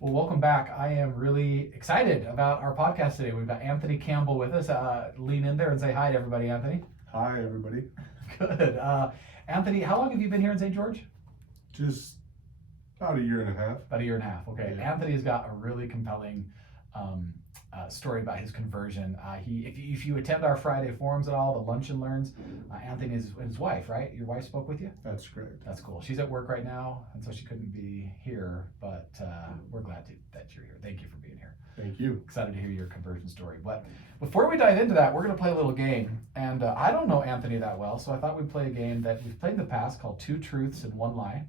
Well, welcome back. I am really excited about our podcast today. We've got Anthony Campbell with us. Lean in there and say hi to everybody, Anthony. Hi, everybody. Good. Anthony, how long have you been here in St. George? Just about a year and a half. About a year and a half. Okay. Yeah. Anthony has got a really compelling story about his conversion. If you attend our Friday forums at all, the lunch and learns, Anthony is his wife, right? Your wife spoke with you? That's correct. That's cool. She's at work right now, and so she couldn't be here, but we're glad that you're here. Thank you for being here. Thank you. Excited to hear your conversion story. But before we dive into that, we're going to play a little game. And I don't know Anthony that well, so I thought we'd play a game that we've played in the past called Two Truths and One Lie.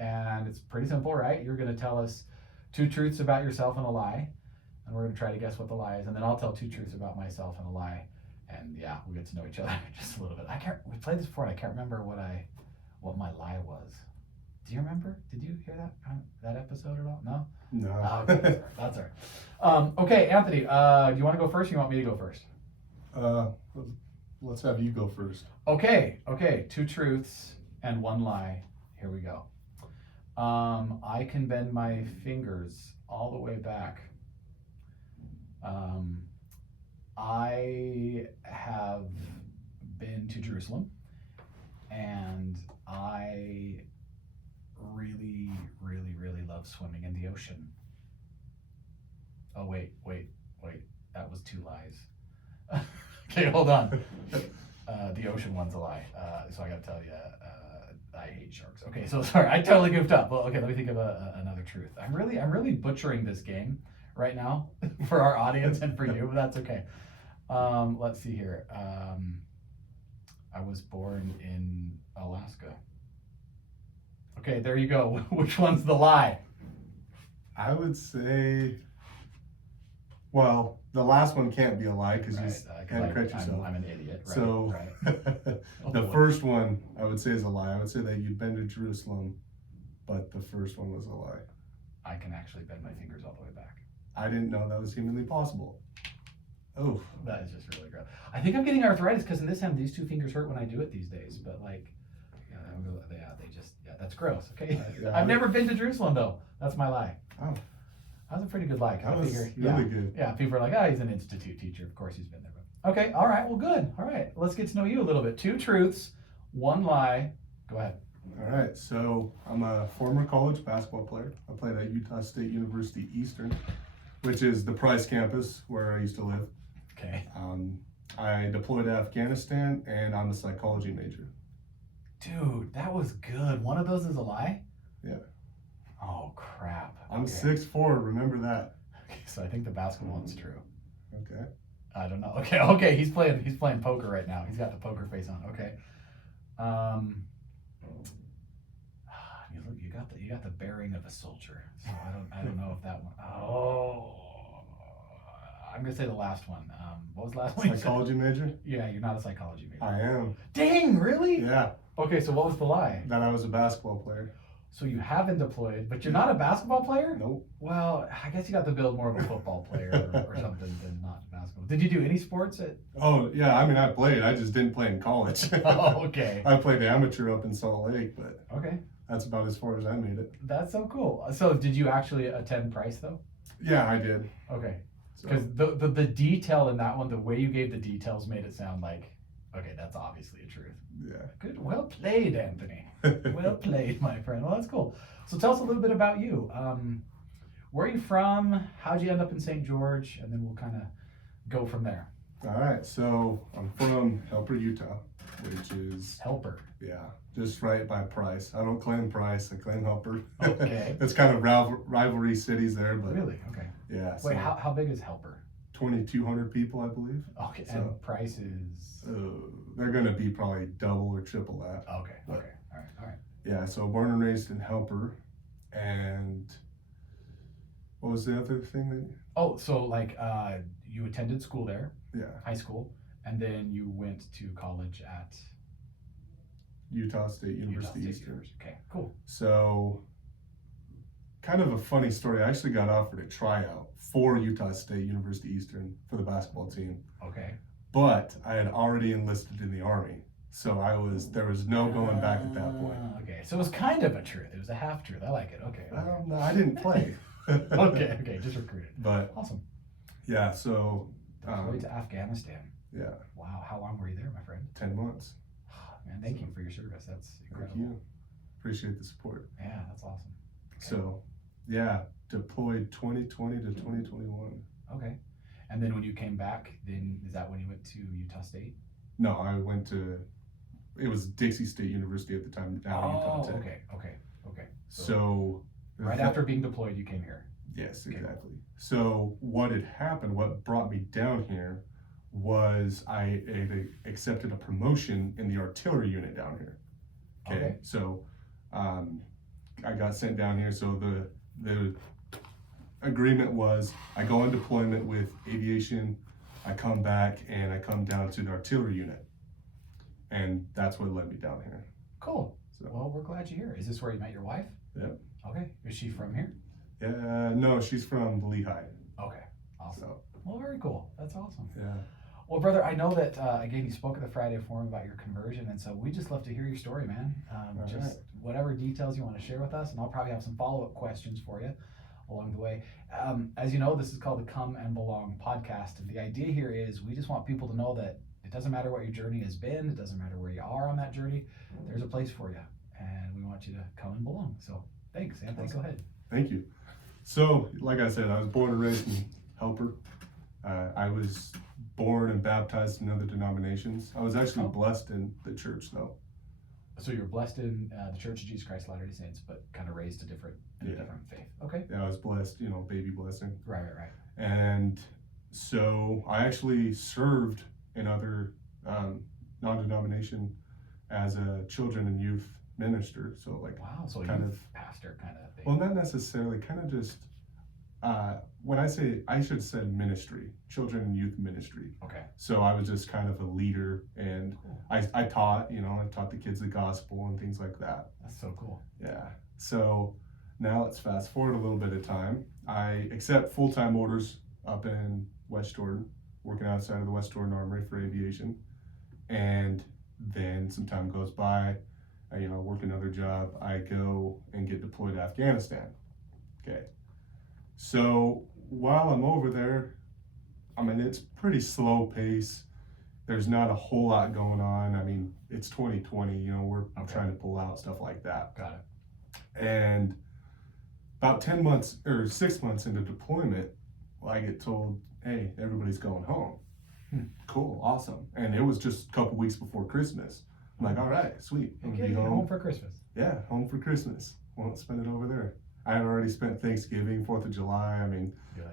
And it's pretty simple, right? You're going to tell us two truths about yourself and a lie. And we're going to try to guess what the lie is. And then I'll tell two truths about myself and a lie. And yeah, we'll get to know each other just a little bit. We played this before, and I can't remember what my lie was. Do you remember? Did you hear that episode at all? No? No. Okay, that's all right. Okay, Anthony, do you want to go first or you want me to go first? Let's have you go first. Okay. Two truths and one lie. Here we go. I can bend my fingers all the way back. I have been to Jerusalem, and I really, really, really love swimming in the ocean. Oh, wait. That was two lies. Okay, hold on. The ocean one's a lie. So I gotta tell you, I hate sharks. Okay, so sorry, I totally goofed up. Well, okay, let me think of another truth. I'm really butchering this game right now for our audience and for you, but that's okay. Let's see here. I was born in Alaska. Okay, there you go. Which one's the lie? I would say, well, the last one can't be a lie because you had to correct yourself. I'm an idiot. Right, so right. The first one I would say is a lie. I would say that you'd been to Jerusalem, but the first one was a lie. I can actually bend my fingers all the way back. I didn't know that was humanly possible. Oh, that is just really gross. I think I'm getting arthritis because in this hand, these two fingers hurt when I do it these days. But that's gross. Okay, yeah, I've never been to Jerusalem though. That's my lie. Oh, that was a pretty good lie. That was really good. Yeah, people are like, oh, he's an institute teacher. Of course, he's been there. But okay, all right, well, good. All right, let's get to know you a little bit. Two truths, one lie. Go ahead. All right, so I'm a former college basketball player. I played at Utah State University Eastern, which is the Price campus where I used to live. Okay. I deployed to Afghanistan, and I'm a psychology major. Dude, that was good. One of those is a lie? Yeah. Oh, crap. I'm 6'4", remember that. Okay, so I think the basketball one's true. Okay. I don't know. Okay, he's playing poker right now. He's got the poker face on. Okay. You got the bearing of a soldier. So I don't know if that one. Oh. I'm gonna say the last one. What was the last one? Psychology major? Yeah, you're not a psychology major. I am. Dang, really? Yeah. Okay, so what was the lie? That I was a basketball player. So you have been deployed, but you're not a basketball player? Nope. Well, I guess you got the build more of a football player or something than not basketball. Did you do any sports at? Oh yeah, I mean I played. I just didn't play in college. Oh, okay. I played amateur up in Salt Lake, but okay, that's about as far as I made it. That's so cool. So did you actually attend Price though? Yeah, I did. Okay. Because the detail in that one, the way you gave the details made it sound like, okay, that's obviously a truth. Yeah. Good. Well played, Anthony. Well played, my friend. Well, that's cool. So tell us a little bit about you. Where are you from? How'd you end up in St. George? And then we'll kind of go from there. All right. So I'm from Helper, Utah, which is... Helper. Yeah. Just right by Price. I don't claim Price. I claim Helper. Okay. It's kind of rivalry cities there, but... Really? Okay. Yeah. Wait, how big is Helper? 2,200 people, I believe. Okay, so, and Price is? They're going to be probably double or triple that. Okay, all right. Yeah, so born and raised in Helper, and what was the other thing that? Oh, so like you attended school there? Yeah. High school, and then you went to college at? Utah State University Eastern. Okay, cool. So, kind of a funny story. I actually got offered a tryout for Utah State University Eastern for the basketball team. Okay. But I had already enlisted in the Army. So there was no going back at that point. Okay, so it was kind of a truth. It was a half truth. I like it. Okay. No, I didn't play. Okay, just recruited. But Awesome. yeah, so Deployed to Afghanistan. yeah, Wow, how long were you there, my friend? 10 months. Man, thank you for your service. That's incredible. Thank you. Appreciate the support. Yeah, that's awesome. Okay. So yeah, deployed 2020 to 2021. Okay. And then when you came back, then is that when you went to Utah State? No, I went to, it was Dixie State University at the time, now Utah Tech. Okay. So right after being deployed, you came here. Yes, exactly. So what had happened, what brought me down here was I had accepted a promotion in the artillery unit down here. Okay. So I got sent down here. So the agreement was I go on deployment with aviation, I come back and I come down to the artillery unit. And that's what led me down here. Cool. So, well, we're glad you're here. Is this where you met your wife? Yep. Okay. Is she from here? No, she's from Lehigh. Okay. Awesome. So, well, very cool. That's awesome. yeah. Well, brother, I know that, again, you spoke at the Friday Forum about your conversion, and so we just love to hear your story, man. Just whatever details you want to share with us, and I'll probably have some follow-up questions for you along the way. As you know, this is called the Come and Belong podcast, and the idea here is we just want people to know that it doesn't matter what your journey has been, it doesn't matter where you are on that journey, there's a place for you, and we want you to come and belong. So thanks, Anthony, go ahead. Thank you. So, like I said, I was born and raised in Helper. I was born and baptized in other denominations. I was actually blessed in the church, though. So you were blessed in the Church of Jesus Christ of Latter-day Saints, but kind of raised a different faith. Okay. Yeah, I was blessed, baby blessing. Right. And so I actually served in other non-denomination as a children and youth minister. So like, wow, so kind youth of pastor kind of thing. Well, not necessarily, kind of just when I say, I should have said ministry, children and youth ministry. Okay. So I was just kind of a leader, and cool. I taught, I taught the kids the gospel and things like that. That's so cool. Yeah. So now let's fast forward a little bit of time. I accept full-time orders up in West Jordan, working outside of the West Jordan Armory for aviation. And then some time goes by, I work another job. I go and get deployed to Afghanistan. Okay. So while I'm over there, it's pretty slow pace. There's not a whole lot going on. It's 2020, we're trying to pull out stuff like that. Got it. And about 10 months or 6 months into deployment, I get told, hey, everybody's going home. Cool, awesome. And it was just a couple weeks before Christmas. I'm like, all right, sweet. Okay, you're home for Christmas. Yeah, home for Christmas. Won't spend it over there. I had already spent Thanksgiving, 4th of July.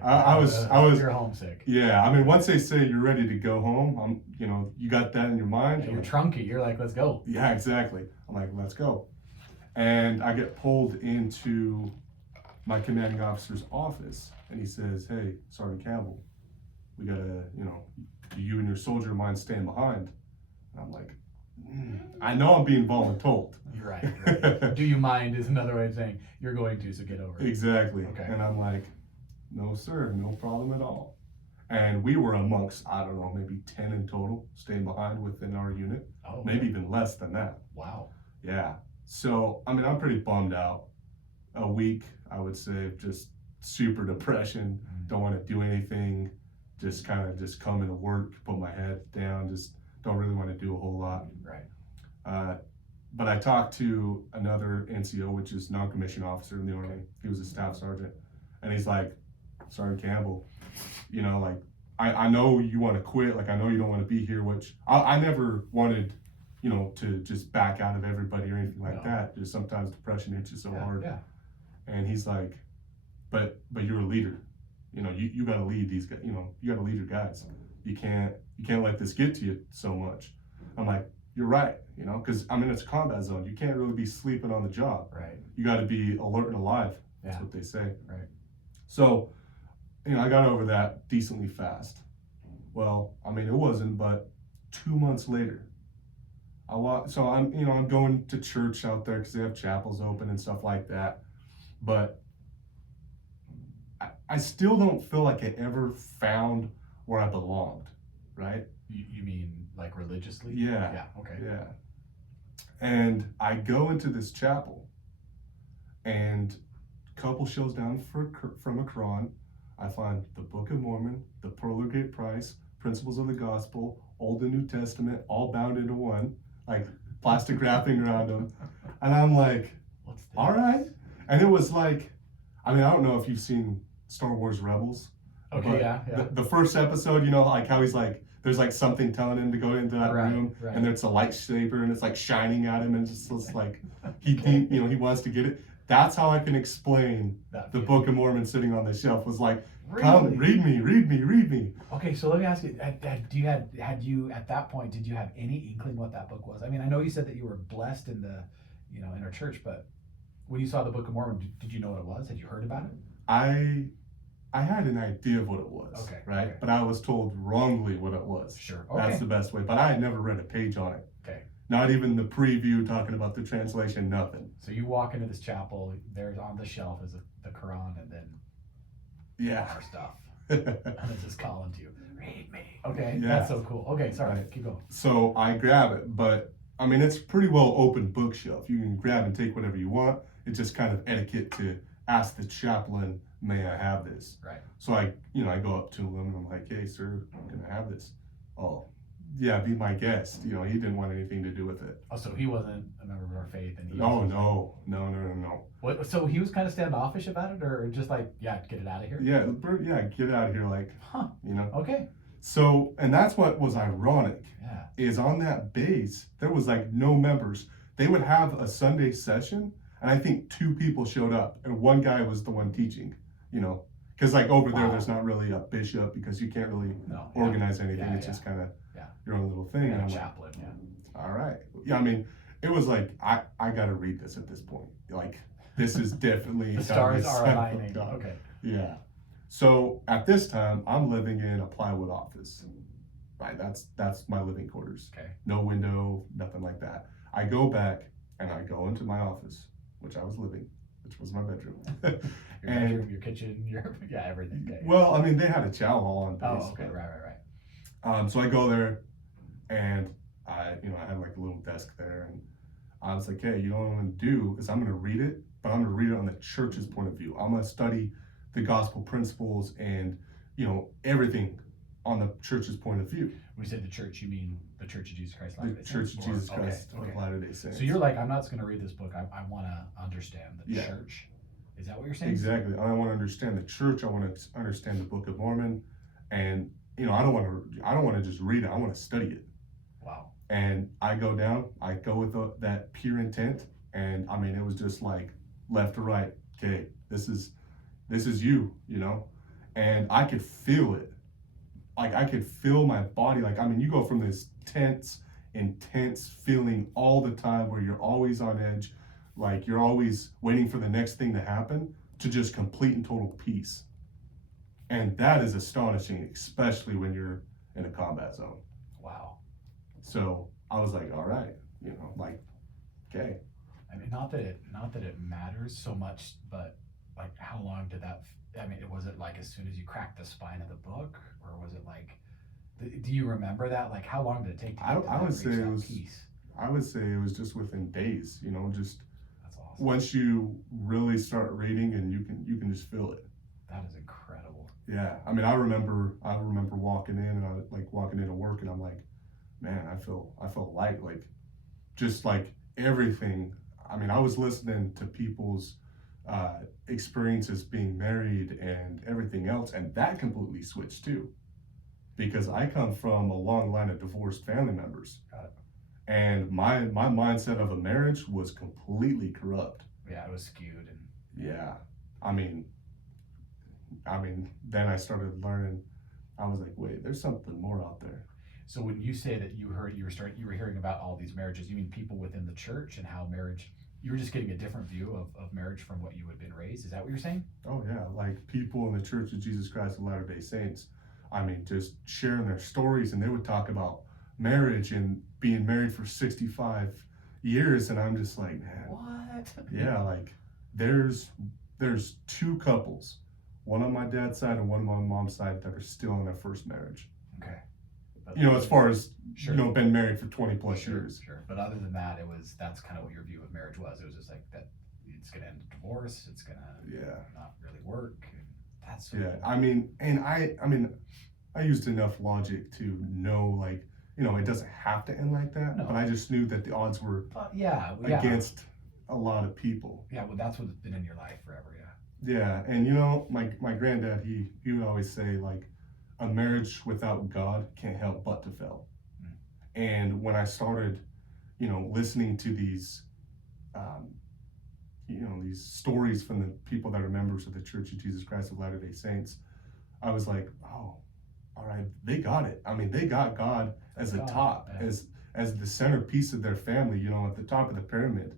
I was. You're homesick. Yeah, once they say you're ready to go home, you got that in your mind. Yeah, you're trunky. You're like, let's go. Yeah, exactly. I'm like, let's go. And I get pulled into my commanding officer's office, and he says, hey, Sergeant Campbell, we gotta, do you and your soldier mind staying behind? And I'm like, I know I'm being voluntold. You're right. Do you mind is another way of saying you're going to, so get over it. Exactly. Okay. And I'm like, no, sir, no problem at all. And we were amongst, I don't know, maybe 10 in total staying behind within our unit. Oh, maybe even less than that. Wow. Yeah. So, I'm pretty bummed out. A week, I would say, just super depression. Don't want to do anything. Just kind of just come into work, put my head down, just don't really want to do a whole lot. Right. But I talked to another NCO, which is non-commissioned officer in the Army. He was a staff sergeant. And he's like, Sergeant Campbell, I know you want to quit. I know you don't want to be here, which I never wanted, to just back out of everybody or anything like that. Just sometimes depression hits you so hard. Yeah. And he's like, but you're a leader. You got to lead these guys. You got to lead your guys. You can't let this get to you so much. I'm like, you're right. Because it's a combat zone. You can't really be sleeping on the job. Right. You got to be alert and alive. That's what they say. Right. So, I got over that decently fast. Well, it wasn't, but 2 months later, I'm going to church out there because they have chapels open and stuff like that. But I still don't feel like I ever found where I belonged, right? You mean like religiously? Yeah. Yeah, okay. Yeah. And I go into this chapel, and couple shelves down from a Quran, I find the Book of Mormon, the Pearl of Great Price, Principles of the Gospel, Old and New Testament, all bound into one, like plastic wrapping around them. And I'm like, What's this? all right. And it was like, I mean, I don't know if you've seen Star Wars Rebels. Okay, but yeah. the first episode, you know, like how he's like, there's like something telling him to go into that room, and it's a lightsaber, and it's like shining at him, and it's just like he wants to get it. That's how I can explain the Book of Mormon sitting on the shelf. Was like, come, read me. Okay, so let me ask you: had you at that point? Did you have any inkling what that book was? I mean, I know you said that you were blessed in the, in our church, but when you saw the Book of Mormon, did you know what it was? Had you heard about it? I had an idea of what it was, okay, right? Okay. But I was told wrongly what it was. Sure. Okay. That's the best way. But I had never read a page on it. Okay. Not even the preview talking about the translation, nothing. So you walk into this chapel, there's on the shelf is the Quran, and then our stuff. And it's just calling to you, read me. Okay, that's so cool. Okay, sorry, keep going. So I grab it, but I mean, it's pretty well open bookshelf. You can grab and take whatever you want. It's just kind of etiquette to ask the chaplain, may I have this? Right. So I go up to him and I'm like, hey, sir, can I have this? Oh, yeah, be my guest. He didn't want anything to do with it. Oh, so he wasn't a member of our faith, and no. What? So he was kind of standoffish about it, or just like, yeah, get it out of here. Yeah, get it out of here, like, Okay. So, and that's what was ironic. Yeah. Is on that base there was like no members. They would have a Sunday session, and I think 2 people showed up, and one guy was the one teaching. Because like over there, there's not really a bishop because you can't really organize anything. It's just kind of your own little thing. And I'm chaplain. Like, all right. Yeah, I mean, it was like I got to read this at this point. Like this is definitely the stars are aligning. Okay. Yeah. So at this time, I'm living in a plywood office. Right. That's my living quarters. Okay. No window, nothing like that. I go back and I go into my office, which I was living, which was my bedroom. Your bedroom, your kitchen, everything. Okay. Well, I mean, they had a chow hall on base. Oh, okay, right. So I go there, and I had like a little desk there, and I was like, hey, what I'm gonna do is I'm gonna read it, but I'm gonna read it on the church's point of view. I'm gonna study the gospel principles and everything on the church's point of view. When you say the church, you mean the Church of Jesus Christ Latter-day Saints? The Church of Jesus Christ of Latter-day Saints. So you're like, I'm not just going to read this book. I want to understand the church. Is that what you're saying? Exactly. I want to understand the church. I want to understand the Book of Mormon, and I don't want to just read it. I want to study it. Wow. And I go down. I go with that pure intent, and I mean, it was just like left to right. Okay, this is you, and I could feel it. Like I could feel my body. Like, I mean, you go from this tense, intense feeling all the time where you're always on edge, like you're always waiting for the next thing to happen, to just complete and total peace. And that is astonishing, especially when you're in a combat zone. Wow. So I was like, all right, okay. I mean, not that it matters so much, but like, how long did that? I mean, was it like as soon as you cracked the spine of the book, or was it like? Do you remember that? Like, how long did it take to get I would say it was. Peace? I would say it was just within days. Just that's awesome. Once you really start reading, and you can just feel it. That is incredible. Yeah, I mean, I remember walking in, and I like walking into work, and I'm like, man, I feel light, like, just like everything. I mean, I was listening to people's experiences being married and everything else, and that completely switched too, because I come from a long line of divorced family members. Got it. And my mindset of a marriage was completely corrupt. Yeah, it was skewed. And yeah, I mean, then I started learning. I was like, wait, there's something more out there. So when you say that you were hearing about all these marriages, you mean people within the church and how marriage? You were just getting a different view of marriage from what you had been raised. Is that what you're saying? Oh yeah, like people in the Church of Jesus Christ of Latter-day Saints. I mean, just sharing their stories, and they would talk about marriage and being married for 65 years, and I'm just like, man, what? Yeah, like there's 2 couples, one on my dad's side and one on my mom's side, that are still in their first marriage. Okay. As far as been married for 20 plus years. Sure. But other than that, that's kind of what your view of marriage was. It was just like that. it's gonna end in divorce. It's gonna not really work. That's so yeah. cool. I mean, and I used enough logic to know, like, it doesn't have to end like that. No. But I just knew that the odds were against a lot of people. Yeah, well, that's what's been in your life forever. Yeah, and my granddad, he would always say, like, a marriage without God can't help but to fail. And when I started, listening to these, these stories from the people that are members of the Church of Jesus Christ of Latter-day Saints, I was like, oh, all right, they got it. I mean, they got God as the top, as the centerpiece of their family, at the top of the pyramid.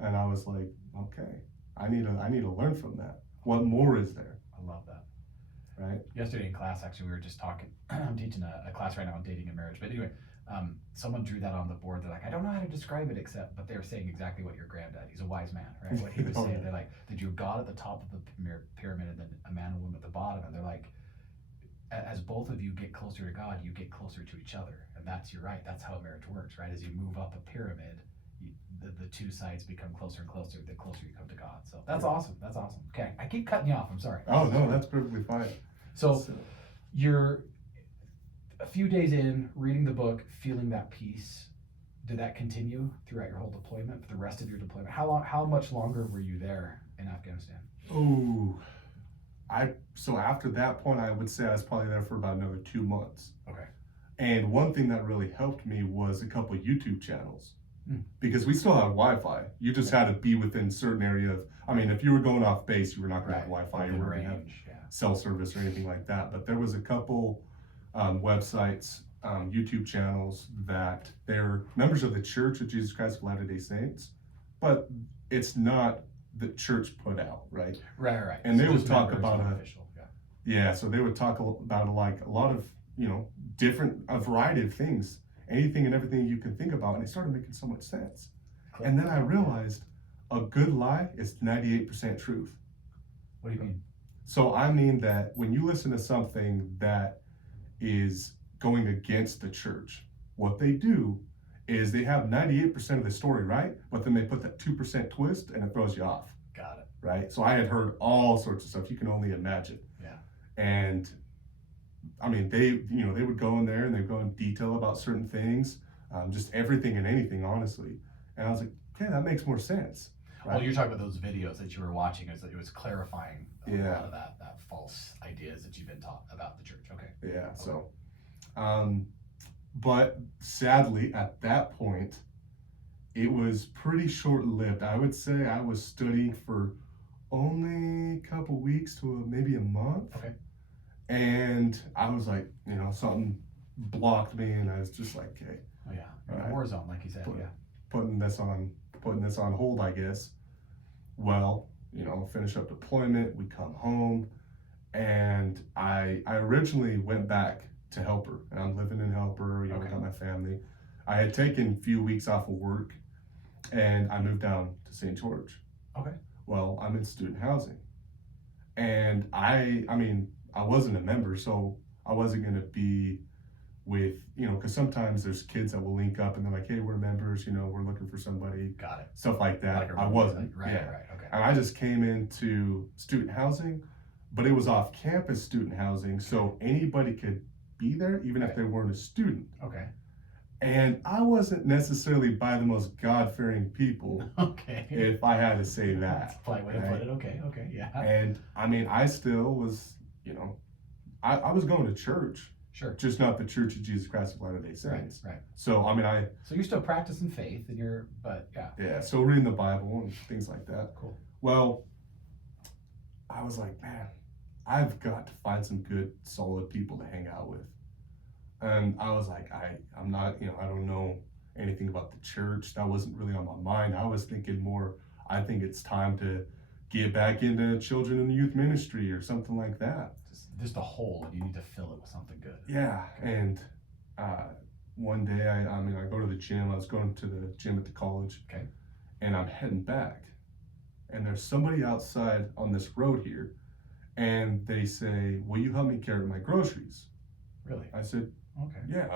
And I was like, okay, I need to learn from that. What more is there? I love that. Right. Yesterday in class, actually, we were just talking. I'm teaching a class right now on dating and marriage. But anyway, someone drew that on the board. They're like, I don't know how to describe it but they're saying exactly what your granddad, he's a wise man, right? What he was saying. They're like, did you have God at the top of the pyramid and then a man and woman at the bottom? And they're like, as both of you get closer to God, you get closer to each other. And you're right. That's how marriage works, right? As you move up a pyramid, the two sides become closer and closer the closer you come to God. So that's awesome. That's awesome. Okay, I keep cutting you off. I'm sorry. Oh, no, that's perfectly fine. So you're a few days in, reading the book, feeling that peace. Did that continue throughout your whole deployment, for the rest of your deployment? How much longer were you there in Afghanistan? Oh, so after that point, I would say I was probably there for about another 2 months. Okay. And one thing that really helped me was a couple of YouTube channels. Because we still had Wi-Fi. You just had to be within certain area of, if you were going off base, you were not going to have Wi-Fi. You weren't going to have cell service or anything like that. But there was a couple websites, YouTube channels that they're members of the Church of Jesus Christ of Latter-day Saints, but it's not the church put out, right? Right. And so they would talk about so they would talk about like a lot of, a variety of things, anything and everything you can think about, and it started making so much sense. And then I realized a good lie is 98% truth. What do you mean? So I mean that when you listen to something that is going against the church, what they do is they have 98% of the story right, but then they put that 2% twist and it throws you off. Got it. Right? So I had heard all sorts of stuff you can only imagine. Yeah. And they would go in there and they'd go in detail about certain things, just everything and anything, honestly. And I was like, okay, that makes more sense. Right? Well, you're talking about those videos that you were watching, it was clarifying a lot of that false ideas that you've been taught about the church. Okay. Yeah. Okay. So, but sadly, at that point, it was pretty short-lived. I would say I was studying for only a couple weeks to maybe a month. Okay. And I was like, something blocked me, and I was just like, okay. Oh yeah, war zone, like you said. Putting this on hold, I guess. Well, finish up deployment. We come home, and I originally went back to Helper, and I'm living in Helper. I got my family. I had taken a few weeks off of work, and I moved down to St. George. Okay. Well, I'm in student housing, and I wasn't a member, so I wasn't going to be with, because sometimes there's kids that will link up and they're like, hey, we're members, we're looking for somebody. Got it. Stuff like that. I wasn't. Right, okay. And I just came into student housing, but it was off campus student housing, so anybody could be there, even if they weren't a student. Okay. And I wasn't necessarily by the most God-fearing people. Okay. If I had to say that. That's a polite way to put it. Okay, yeah. And I still was, I was going to church. Sure. Just not the Church of Jesus Christ of Latter-day Saints. Right. So So you're still practicing faith, Yeah. So reading the Bible and things like that. Cool. Well, I was like, man, I've got to find some good, solid people to hang out with. And I was like, I'm not, I don't know anything about the church. That wasn't really on my mind. I was thinking more, I think it's time to get back into children and youth ministry or something like that. Just a hole, and you need to fill it with something good. Yeah. And one day, I go to the gym. I was going to the gym at the college. Okay. And I'm heading back. And there's somebody outside on this road here. And they say, will you help me carry my groceries? Really? I said, okay. Yeah,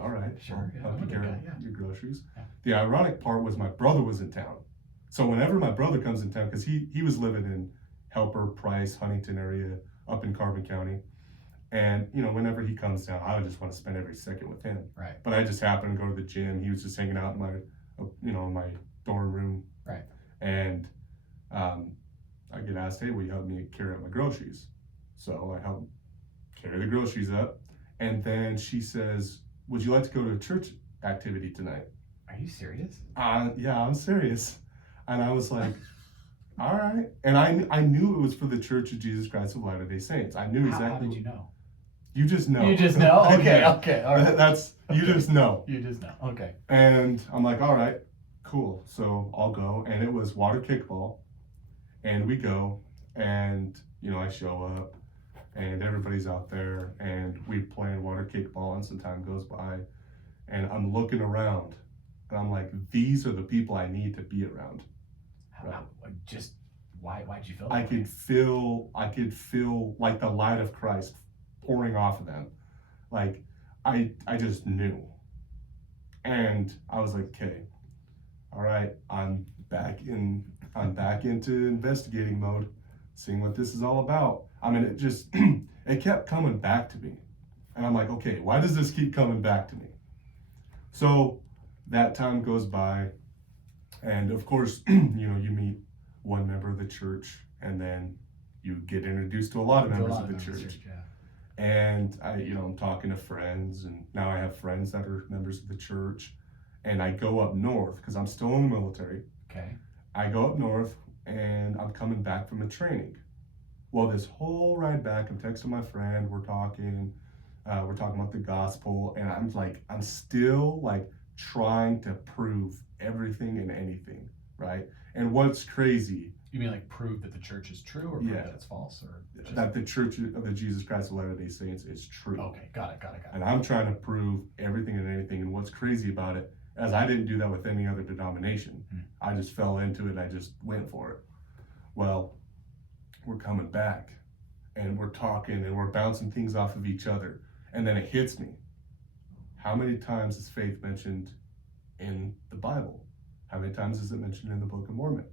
all right. Sure. I'll help you carry your groceries. Yeah. The ironic part was my brother was in town. So whenever my brother comes in town, because he was living in Helper, Price, Huntington area up in Carbon County. And, whenever he comes down, I would just want to spend every second with him. Right. But I just happened to go to the gym. He was just hanging out in my, in my dorm room. Right. And I get asked, hey, will you help me carry out my groceries? So I help carry the groceries up. And then she says, would you like to go to a church activity tonight? Are you serious? Yeah, I'm serious. And I was like, all right. And I knew it was for the Church of Jesus Christ of Latter-day Saints. I knew exactly. How did you know? You just know. You just know? Okay, Yeah. okay. All right. You just know. You just know. Okay. And I'm like, all right, cool. So I'll go. And it was water kickball. And we go. And, I show up. And everybody's out there. And we play water kickball. And some time goes by. And I'm looking around. And I'm like, these are the people I need to be around. Just why'd you feel that? I could feel like the light of Christ pouring off of them. Like I just knew. And I was like, okay, all right, I'm back into investigating mode, seeing what this is all about. I mean, it kept coming back to me. And I'm like, okay, why does this keep coming back to me? So that time goes by, and of course, you meet one member of the church, and then you get introduced to a lot of members of the church. Yeah. And I'm talking to friends, and now I have friends that are members of the church, and I go up north because I'm still in the military. Okay. I go up north, and I'm coming back from a training. Well, this whole ride back, I'm texting my friend, we're talking about the gospel, and I'm still trying to prove everything and anything, right? And what's crazy, you mean prove that the church is true, or prove that it's false, or just... that the Church of the Jesus Christ of Latter-day Saints is true. Okay, got it. And I'm trying to prove everything and anything. And what's crazy about it, as I didn't do that with any other denomination. I just fell into it and I just went for it. Well, we're coming back and we're talking and we're bouncing things off of each other. And then it hits me. How many times is faith mentioned in the Bible? How many times is it mentioned in the Book of Mormon?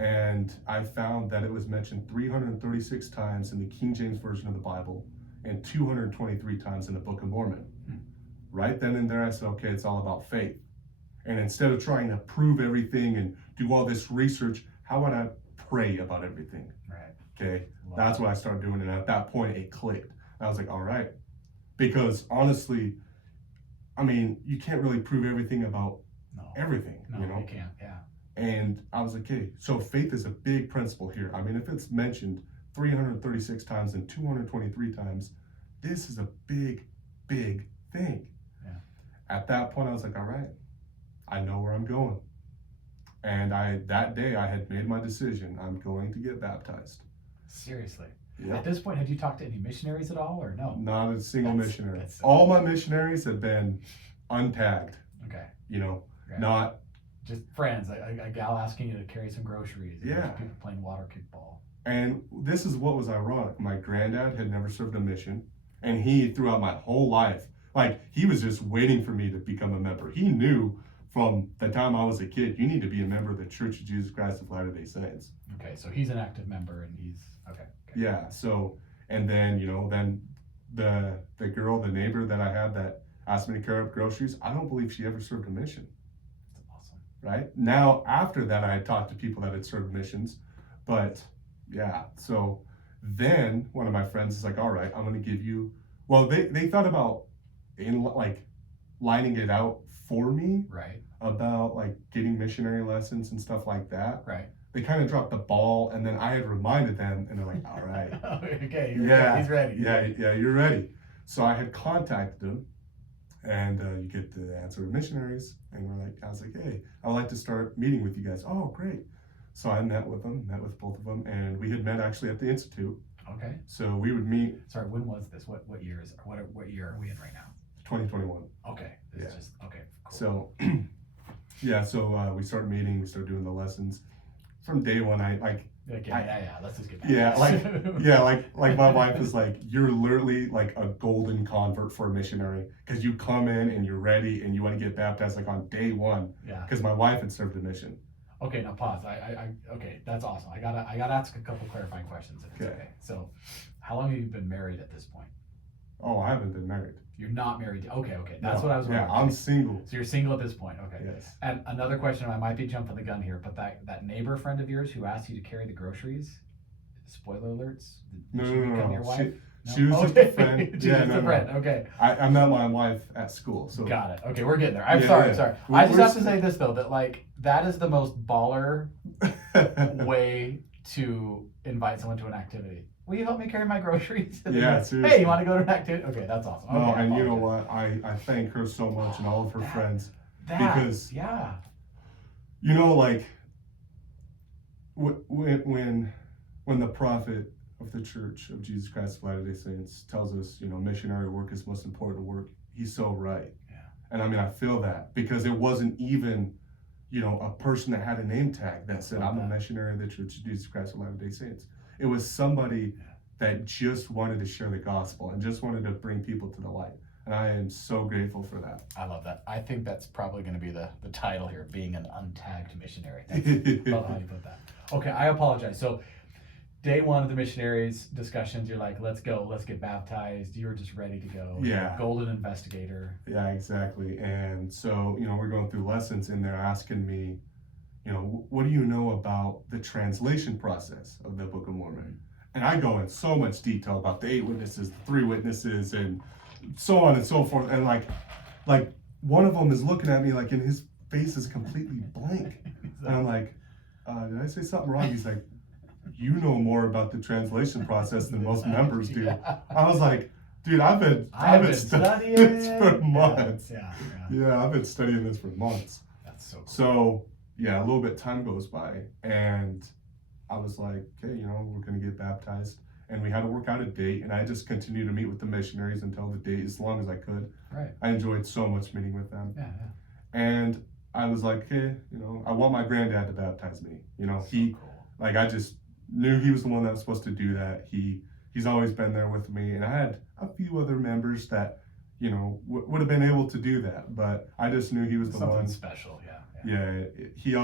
And I found that it was mentioned 336 times in the King James Version of the Bible and 223 times in the Book of Mormon. Right then and there, I said, okay, it's all about faith. And instead of trying to prove everything and do all this research, how would I pray about everything? Right. Okay, that's what I started doing. And at that point, it clicked. I was like, all right. Because honestly, I mean, you can't really prove everything about everything. No, you can't, yeah. And I was like, okay, so faith is a big principle here. I mean, if it's mentioned 336 times and 223 times, this is a big, big thing. Yeah. At that point, I was like, all right, I know where I'm going. And that day I had made my decision. I'm going to get baptized. Seriously? Yeah. At this point, had you talked to any missionaries at all, or no? Not a single missionary. All my missionaries have been untagged. Okay. Okay. Not just friends, a gal asking you to carry some groceries. Yeah. People playing water kickball. And this is what was ironic. My granddad had never served a mission, and he, throughout my whole life, he was just waiting for me to become a member. He knew from the time I was a kid, you need to be a member of the Church of Jesus Christ of Latter-day Saints. Okay, so he's an active member, and he's okay. Yeah. So, and then then the girl, the neighbor that I had that asked me to carry up groceries, I don't believe she ever served a mission. Right? Now, after that, I had talked to people that had served missions, but yeah. So then one of my friends is like, all right, I'm going to give you, well, they thought about lining it out for me. Right. About getting missionary lessons and stuff like that. Right. They kind of dropped the ball, and then I had reminded them, and they're like, all right. Okay. He's ready. Yeah, you're ready. So I had contacted them. And you get the answer of missionaries, and I was like, hey, I would like to start meeting with you guys. Oh, great. So I met with both of them, and we had met actually at the Institute. Okay. So we would meet. Sorry, when was this? What year is it? What year are we in right now? 2021. Okay. Yeah. Okay. Cool. So, yeah. So we started meeting. We started doing the lessons. From day one, Let's just get back. Like my wife is like, you're literally like a golden convert for a missionary, because you come in and you're ready and you want to get baptized on day one. Yeah. Because my wife had served a mission. Okay, now pause. Okay, that's awesome. I gotta ask a couple clarifying questions if it's Okay. okay. So, how long have you been married at this point? Oh, I haven't been married. You're not married. Okay. That's No. what I was wondering. Yeah, I'm single. So you're single at this point. Okay. Yes. And another question, I might be jumping the gun here, but that neighbor friend of yours who asked you to carry the groceries, spoiler alerts, No, did she no, become no. your wife? She was just a friend. She's Yeah, just no, a friend. Okay. I met my wife at school. So Got it. Okay, we're getting there. I'm Yeah, sorry. yeah. I'm sorry. We're- I just we're have to say this though, that like that is the most baller way to invite someone to an activity. Will you help me carry my groceries? Yeah, Hey, seriously. you want to go to an activity? Okay, that's awesome. No, Okay, I and you know apologize. what? I thank her so much and all of her friends. Because- yeah. You know, like when the prophet of the Church of Jesus Christ of Latter-day Saints tells us, you know, missionary work is most important work, he's so right. Yeah. And I mean, I feel that because it wasn't even, you know, a person that had a name tag that said, I'm a missionary of the Church of Jesus Christ of Latter-day Saints. It was somebody that just wanted to share the gospel and just wanted to bring people to the light. And I am so grateful for that. I love that. I think that's probably going to be the title here, being an untagged missionary. That's love how you put that. Okay, I apologize. So day one of the missionaries discussions, you're like, let's go, let's get baptized. You were just ready to go. Yeah. Golden investigator. Yeah, exactly. And so, you know, we're going through lessons and they're asking me, you know, what do you know about the translation process of the Book of Mormon? And I go in so much detail about the 8 witnesses, the 3 witnesses, and so on and so forth. And like one of them is looking at me like, and his face is completely blank. And I'm like, did I say something wrong? He's like, you know more about the translation process than most members do. Yeah. I was like, dude, I've been studying this for months. Yeah, I've been studying this for months. That's so cool. So yeah, a little bit time goes by, and I was like, okay, you know, we're gonna get baptized, and we had to work out a date, and I just continued to meet with the missionaries until the date, as long as I could. Right. I enjoyed so much meeting with them. Yeah. And I was like, okay, you know, I want my granddad to baptize me. You know, So cool. like I just knew he was the one that was supposed to do that. He's always been there with me, and I had a few other members that, you know, would have been able to do that, but I just knew he was the Something one. special. Yeah. He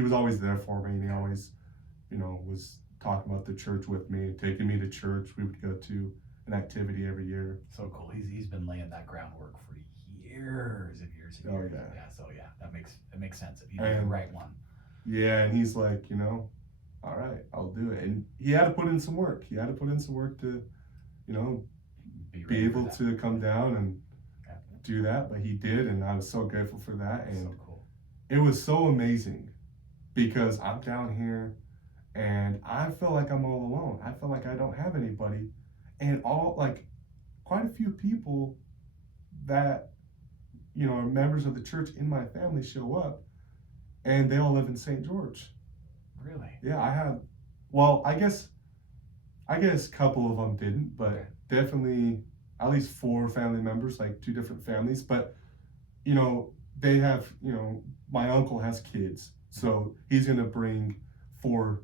was always there for me, and he always, you know, was talking about the church with me, taking me to church. We would go to an activity every year. So cool. He's been laying that groundwork for years and years and Oh, years. yeah. So yeah, it makes sense. If you do the right one. Yeah, and he's like, you know, all right, I'll do it. And he had to put in some work. He had to put in some work to, you know, be able to come down and do that. But he did, and I was so grateful for that. And so cool. It was so amazing because I'm down here and I feel like I'm all alone. I feel like I don't have anybody. And quite a few people that, you know, are members of the church in my family show up, and they all live in St. George. Really? Yeah, I guess a couple of them didn't, but definitely at least 4 family members, like 2 different families. But, you know, they have, you know, my uncle has kids, so he's gonna bring four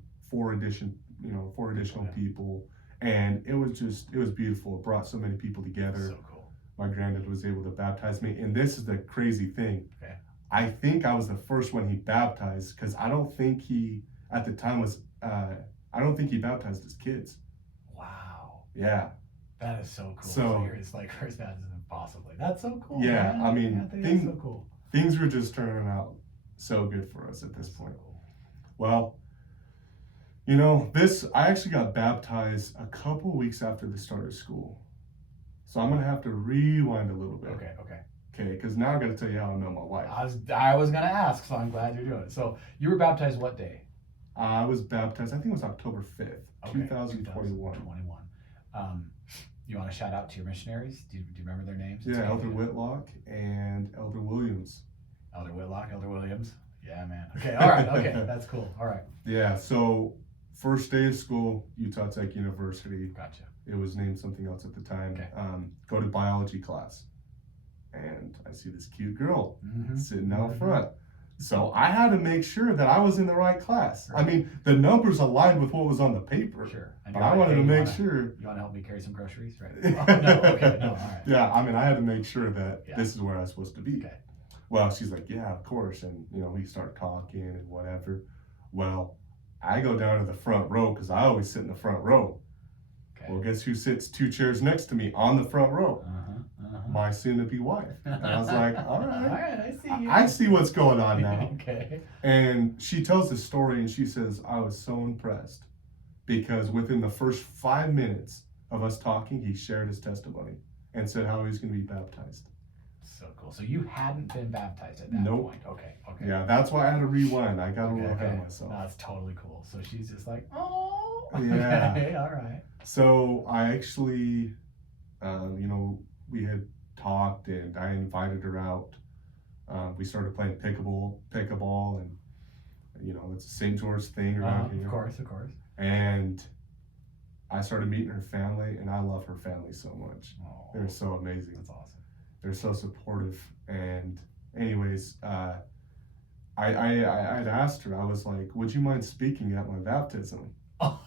additional people, and it was beautiful. It brought so many people together. So cool. My granddad was able to baptize me, and this is the crazy thing. Okay. I think I was the first one he baptized, because I don't think he at the time was. I don't think he baptized his kids. Wow. Yeah. That is so cool. So you're his like first baptism possibly. That's so cool. Yeah, man. I mean, that's so cool. Things were just turning out so good for us at this point. So cool. Well, you know, I actually got baptized a couple weeks after the start of school. So I'm gonna have to rewind a little bit. Okay. Okay, because now I gotta tell you how I met my wife. I was gonna ask, so I'm glad you're doing it. So you were baptized what day? I was baptized, I think it was October 5th, Okay, 2021. 2021. You want to shout out to your missionaries? Do you remember their names? Yeah, Elder Whitlock and Elder Williams. Elder Whitlock, Elder Williams. Yeah, man. Okay, all right. Okay, that's cool. All right. Yeah, so first day of school, Utah Tech University. Gotcha. It was named something else at the time. Okay. Go to biology class. And I see this cute girl sitting out Mhm. front. So I had to make sure that I was in the right class. Right. I mean, the numbers aligned with what was on the paper. Sure. And But you're I like, wanted hey, to you make wanna- sure. You want to help me carry some groceries? Right. Oh, no, okay, no, all right. Yeah, I mean, I had to make sure that Yeah. this is where I was supposed to be. Okay. Well, she's like, yeah, of course. And, we start talking and whatever. Well, I go down to the front row because I always sit in the front row. Okay. Well, guess who sits 2 chairs next to me on the front row? My soon-to-be wife. And I was like, all right, I see you. I see what's going on now. Okay. And she tells the story and she says, I was so impressed because within the first 5 minutes of us talking, he shared his testimony and said how he was going to be baptized. So cool. So you hadn't been baptized at that Nope. point. Okay. Yeah, that's why I had to rewind. I got a little ahead of myself. No, that's totally cool. So she's just like, oh. Yeah. Okay, all right. So I actually, we had talked and I invited her out. We started playing pickleball, and it's a St. George thing around here. Of course. And I started meeting her family, and I love her family so much. Oh, They're so amazing. that's awesome. They're so supportive. And anyways, I'd asked her, I was like, would you mind speaking at my baptism? Oh,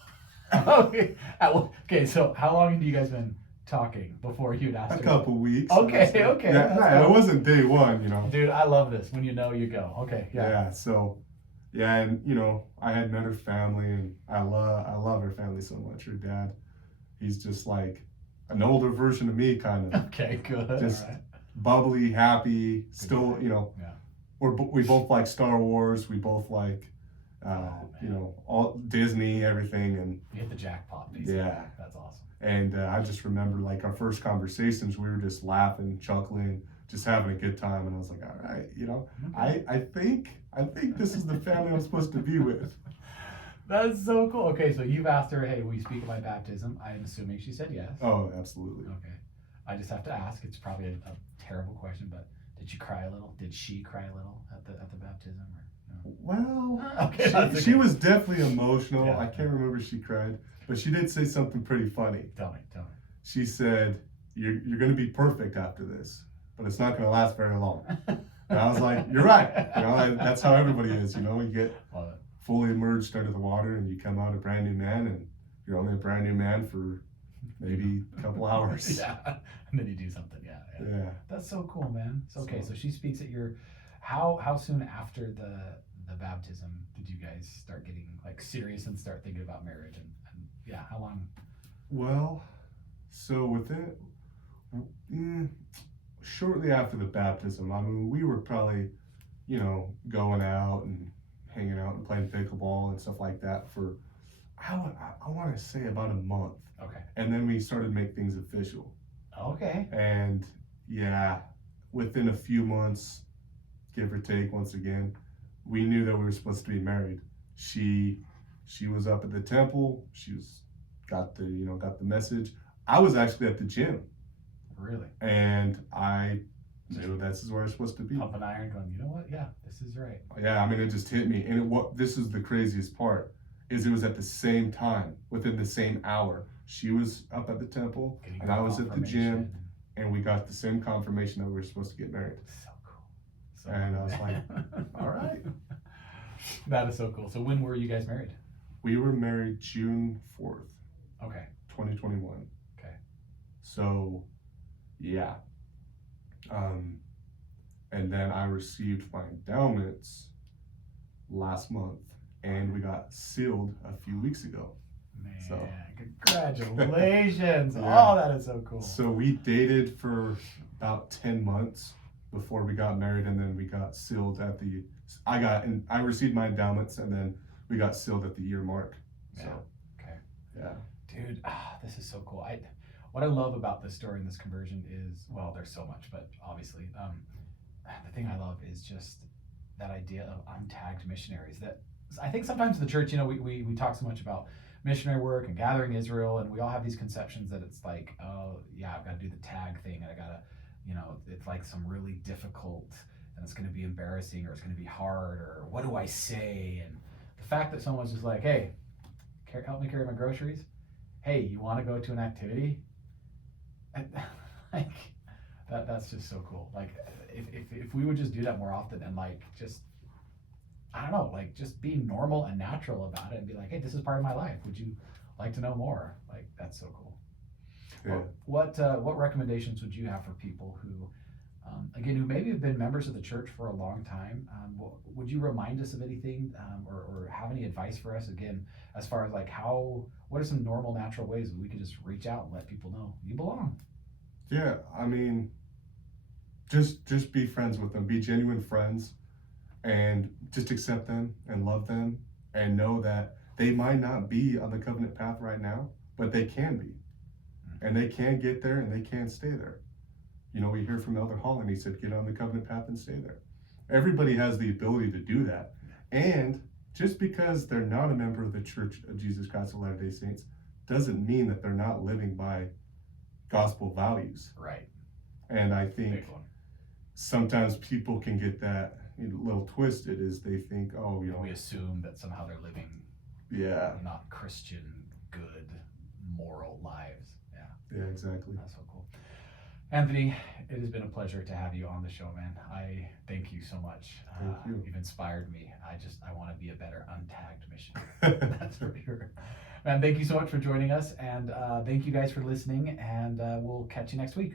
okay. Okay, so how long have you guys been talking before you'd asked her? A couple weeks. Okay. Yeah, it wasn't day one, Dude, I love this. When you know, you go. Okay, yeah. Yeah, so, yeah, and, I had met her family, and I love her family so much. Her dad, he's just like an older version of me, kind of. Okay, good. Just all right. bubbly, happy, still, Yeah. we both like Star Wars. We both like, all Disney, everything, and You hit the jackpot, basically. Yeah. That's awesome. and I just remember like our first conversations, we were just laughing, chuckling, just having a good time, and I was like, all right, Okay. I think this is the family I'm supposed to be with. That's so cool. Okay, so you've asked her, hey, will you speak at my baptism? I'm assuming she said yes. Oh, absolutely. Okay. I just have to ask. It's probably a terrible question, but did you cry a little? Did she cry a little at the baptism? Or no? Well, Okay, that's okay. she was definitely emotional. Yeah. I can't remember if she cried, but she did say something pretty funny. Tell me. She said, you're going to be perfect after this, but it's not going to last very long. And I was like, you're right. That's how everybody is. You get Love it. fully immersed under the water and you come out a brand new man, and you're only a brand new man for maybe a couple hours. Yeah, and then you do something. Yeah. Yeah. That's so cool, man. So, okay, so she speaks at your. How soon after the baptism did you guys start getting like serious and start thinking about marriage and yeah, how long? Well, so shortly after the baptism, I mean, we were probably, going out and hanging out and playing pickleball and stuff like that for, I want to say about a month. Okay. And then we started to make things official. Okay. And yeah, within a few months, give or take, once again, we knew that we were supposed to be married. She was up at the temple. Got the message. I was actually at the gym. Really? And I knew this is where I was supposed to be. Pumping iron, going, you know what? Yeah, this is right. Yeah, I mean, it just hit me. And this is the craziest part, is it was at the same time, within the same hour. She was up at the temple, Getting and I was at the gym, confirmation. and we got the same confirmation that we were supposed to get married. So cool. So And I cool. was like, all right. That is so cool. So when were you guys married? We were married June 4th, Okay. 2021. Okay. So, yeah. And then I received my endowments last month, and we got sealed a few weeks ago. Man, So. congratulations. Yeah. Oh, that is so cool. So we dated for about 10 months before we got married, and then we got sealed I received my endowments, and then we got sealed at the year mark. So, Yeah. Okay. yeah. Dude, this is so cool. What I love about this story and this conversion is, well, there's so much, but obviously, the thing I love is just that idea of untagged missionaries. That I think sometimes in the church, we talk so much about missionary work and gathering Israel, and we all have these conceptions that it's like, oh yeah, I've got to do the tag thing, and I gotta, it's like some really difficult, and it's going to be embarrassing, or it's going to be hard, or what do I say? And the fact that someone's just like, hey, help me carry my groceries. Hey, you want to go to an activity? Like that's just so cool. Like if we would just do that more often, and like just, I don't know, like just be normal and natural about it, and be like, hey, this is part of my life. Would you like to know more? Like that's so cool. Yeah. What recommendations would you have for people who again, who maybe have been members of the church for a long time. Would you remind us of anything, or have any advice for us, again, as far as like what are some normal, natural ways that we can just reach out and let people know you belong? Yeah, I mean, just be friends with them, be genuine friends, and just accept them and love them, and know that they might not be on the covenant path right now, but they can be, and they can get there, and they can stay there. You know, we hear from Elder Holland, he said, get on the covenant path and stay there. Everybody has the ability to do that. And just because they're not a member of the Church of Jesus Christ of Latter-day Saints doesn't mean that they're not living by gospel values. Right. And I think Big one. sometimes people can get that a little twisted, is they think, oh, you know, We assume that somehow they're living yeah, not Christian, good, moral lives. Yeah, yeah, exactly. that's so cool. Anthony, it has been a pleasure to have you on the show, man. I thank you so much. Thank you. You've inspired me. I want to be a better untagged missionary. That's for sure. Man, thank you so much for joining us, and thank you guys for listening, and we'll catch you next week.